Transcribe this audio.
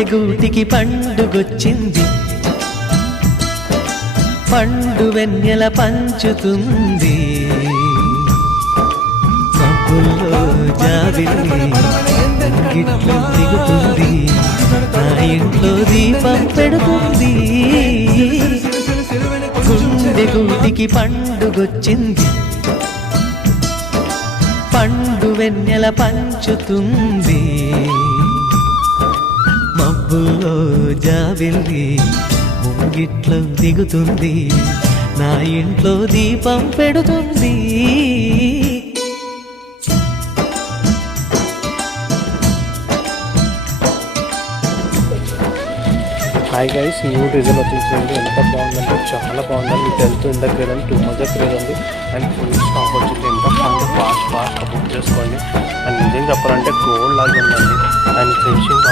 గుండెగూటికి పండుగొచ్చింది, పండు వెన్నెల పంచుతుంది. మబ్బుల్లో జాబిల్లి గిట్లు దిగుతుంది, నా ఇంట్లో దీపం పెడుతుంది. గుండెగూటికి పండుగొచ్చింది, పండు వెన్నెల పంచుతుంది. మబ్బుల్లో జాబిల్లి ముంగిట్లో దిగుతుంది, నా ఇంట్లో దీపం పెడుతుంది. హాయ్ గైస్, న్యూ డిజైన్ వచ్చేసింది. ఎంత బాగుందంటే చాలా బాగుందండి. మీకు వెళ్తుంది దగ్గర టూ మధ్య క్రేజ్ ఉంది అండ్ ఫుల్ స్టాక్ వచ్చింది. ఎంత బాగుంది, ఫాస్ట్ బుక్ చేసుకోండి. అండ్ నిజం చెప్పాలంటే గోల్డ్ లాగా ఉందండి. And finishing